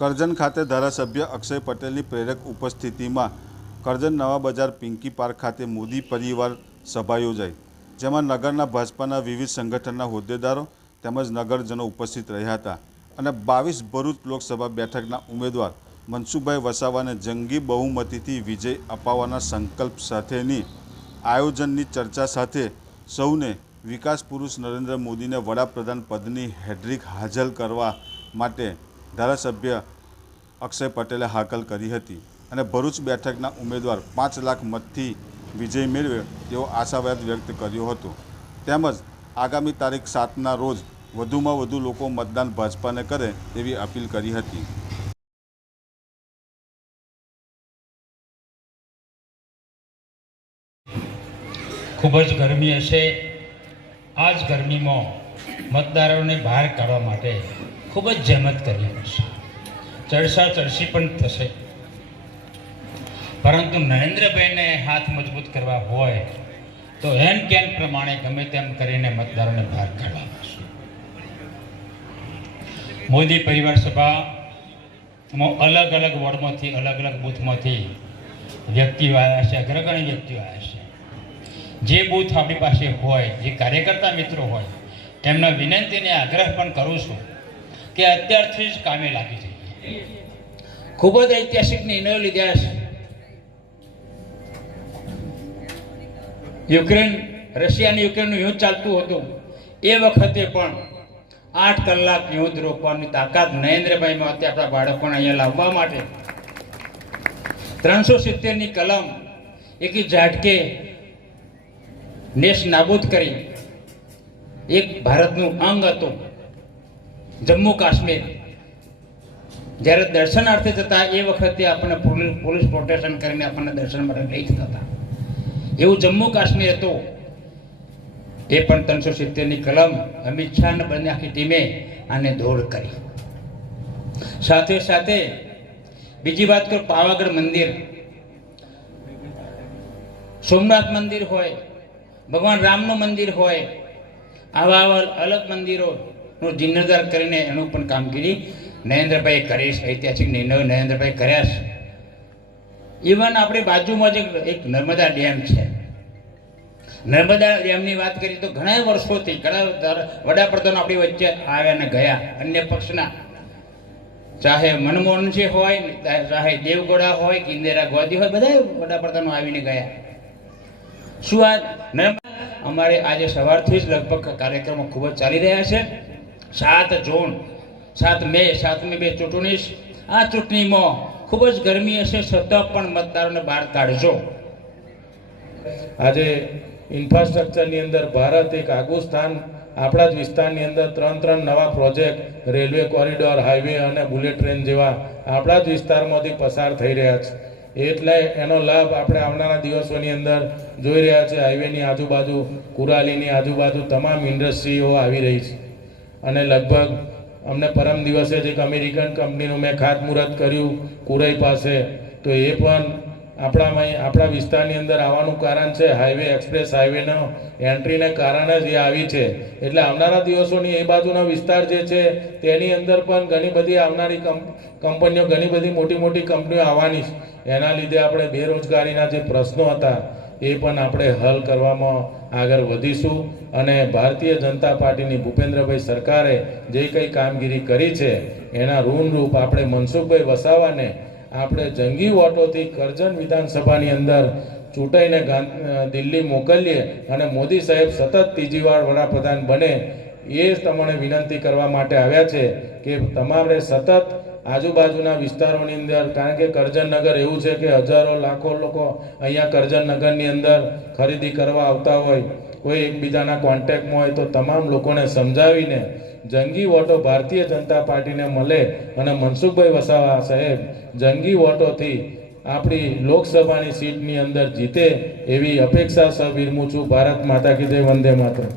કરજણ ખાતે ધારાસભ્ય અક્ષય પટેલની પ્રેરક ઉપસ્થિતિમાં કરજણ નવા બજાર પિંકી પાર્ક ખાતે મોદી પરિવાર સભા યોજાઈ. જેમાં નગરના ભાજપાના વિવિધ સંગઠનના હોદ્દેદારો તેમજ નગરજનો ઉપસ્થિત રહ્યા હતા અને બાવીસ ભરૂચ લોકસભા બેઠકના ઉમેદવાર મનસુખભાઈ વસાવાને જંગી બહુમતીથી વિજય અપાવવાના સંકલ્પ સાથેની આયોજનની ચર્ચા સાથે સૌને વિકાસ પુરુષ નરેન્દ્ર મોદીને વડાપ્રધાન પદની હેડ્રિક હાજર કરવા માટે ધારાસભ્ય અક્ષય પટેલે હાકલ કરી હતી અને ભરૂચ બેઠકના ઉમેદવાર પાંચ લાખ મતથી વિજય મેળવે તેવો આશાવાદ વ્યક્ત કર્યો હતો. તેમજ આગામી તારીખ સાતના રોજ વધુમાં વધુ લોકો મતદાન ભાજપાને કરે તેવી અપીલ કરી હતી. ખૂબ જ ગરમી હશે. આ જ ગરમીમાં મતદારોને બહાર કાઢવા માટે ખૂબ જ જહેમત કરી પડશે ચડસા ચડસી પણ થશે. પરંતુ નરેન્દ્રભાઈને હાથ મજબૂત કરવા હોય, તો હેન કેન પ્રમાણે ગમે તેમ કરીને મતદારોને બહાર કાઢવા પડશે મોદી પરિવાર સભામાં અલગ અલગ વોર્ડમાંથી, અલગ અલગ બૂથમાંથી વ્યક્તિઓ આવ્યા છે અગ્રગણ્ય વ્યક્તિઓ આવ્યા છે. જે બૂથ આપણી પાસે હોય, જે કાર્યકર્તા મિત્રો હોય, તેમના વિનંતીને આગ્રહ પણ કરું છું કે અત્યારથી જ કામે લાગી જઈએ ખૂબ જ ઐતિહાસિક નિર્ણયો લીધા છે યુક્રેન, રશિયા અને યુક્રેનનું યુદ્ધ ચાલતું હતું. એ વખતે પણ આઠ કલાક યુદ્ધ રોકવાની તાકાત નરેન્દ્રભાઈમાં હતી આપણા બાળકોને અહીંયા લાવવા માટે. ત્રણસો સિત્તેરની કલમ એક ઝાટકે દેશ નાબૂદ કરી. એક ભારતનું અંગ હતું. જમ્મુ કાશ્મીર. જ્યારે દર્શનાર્થે જતા એ વખતે આપણને પોલીસ પોલીસ પ્રોટેક્શન કરીને આપણને દર્શન માટે લઈ જતા હતા. એવું જમ્મુ કાશ્મીર હતું. એ પણ ત્રણસો સિત્તેરની કલમ અમિત શાહ અને બંને આખી ટીમે આને દોડ કરી. સાથે સાથે બીજી વાત કરું, પાવાગઢ મંદિર. સોમનાથ મંદિર હોય, ભગવાન રામનું મંદિર હોય, આવા આવા અલગ મંદિરોનું જીર્ણોદ્ધાર કરીને એનું પણ કામગીરી નરેન્દ્રભાઈ કરી ઐતિહાસિક નિર્ણયો નરેન્દ્રભાઈ કર્યા છે. ઇવન આપણી બાજુમાં જ એક- નર્મદા ડેમ છે. નર્મદા ડેમની વાત કરીએ તો ઘણા વર્ષોથી ઘણા વડાપ્રધાન આપણી વચ્ચે આવ્યા અને ગયા. અન્ય પક્ષના. ચાહે મનમોહનસિંહ હોય, ચાહે દેવગોડા હોય કે ઇન્દિરા ગાંધી હોય બધા વડાપ્રધાનો આવીને ગયા. શું આ અમારે આજે સવારથી જ લગભગ કાર્યક્રમો ખૂબ જ ચાલી રહ્યા છે. સાત જૂન, સાત મે, સાતમી બે ચૂંટણી આ ચૂંટણીમાં ખૂબ જ ગરમી હશે છતાં પણ મતદારોને બહાર કાઢજો. આજે ઇન્ફ્રાસ્ટ્રક્ચરની અંદર ભારત એક આગવું સ્થાન, આપણા જ વિસ્તારની અંદર ત્રણ ત્રણ નવા પ્રોજેક્ટ, રેલવે કોરિડોર, હાઈવે અને બુલેટ ટ્રેન જેવા આપણા જ વિસ્તારમાંથી પસાર થઈ રહ્યા છે. એટલે એનો લાભ આપણે આવનારા દિવસોની અંદર જોઈ રહ્યા છે. હાઈવેની આજુબાજુ, કુરાલીની આજુબાજુ તમામ ઇન્ડસ્ટ્રીઓ આવી રહી છે. અને લગભગ અમને પરમ દિવસે જ એક અમેરિકન કંપનીનું મેં ખાતમુહૂર્ત કર્યું કુરઈ પાસે. તો એ પણ આપણામાં આપણા વિસ્તારની અંદર આવવાનું કારણ છે, હાઈવે, એક્સપ્રેસ હાઈવેનો એન્ટ્રીને કારણે જ એ આવી છે. એટલે આવનારા દિવસોની એ બાજુનો વિસ્તાર જે છે, તેની અંદર પણ ઘણી બધી આવનારી કંપ કંપનીઓ ઘણી બધી મોટી મોટી કંપનીઓ આવવાની એના લીધે આપણે બેરોજગારીના જે પ્રશ્નો હતા એ પણ આપણે હલ કરવામાં આગળ વધીશું. અને ભારતીય જનતા પાર્ટીની ભૂપેન્દ્રભાઈ સરકારે જે કંઈ કામગીરી કરી છે, એના ઋણરૂપ આપણે મનસુખભાઈ વસાવાને આપણે જંગી વોટોથી કરજણ વિધાનસભાની અંદર ચૂંટાઈને દિલ્હી મોકલીએ અને મોદી સાહેબ સતત ત્રીજી વાર વડાપ્રધાન બને એ જ તમને વિનંતી કરવા માટે આવ્યા છે કે તમારે સતત આજુબાજુના વિસ્તારોની અંદર, કારણ કે કરજનનગર એવું છે કે હજારો લાખો લોકો અહીંયા કરજનનગરની અંદર ખરીદી કરવા આવતા હોય, કોઈ એકબીજાના કોન્ટેક્ટમાં હોય, તો તમામ લોકોને સમજાવીને જંગી વોટો ભારતીય જનતા પાર્ટીને મળે અને મનસુખભાઈ વસાવા સાહેબ જંગી વોટોથી આપણી લોકસભાની સીટની અંદર જીતે એવી અપેક્ષા સહ વિરમું છું. ભારત માતા કીધે વંદે માતરમ.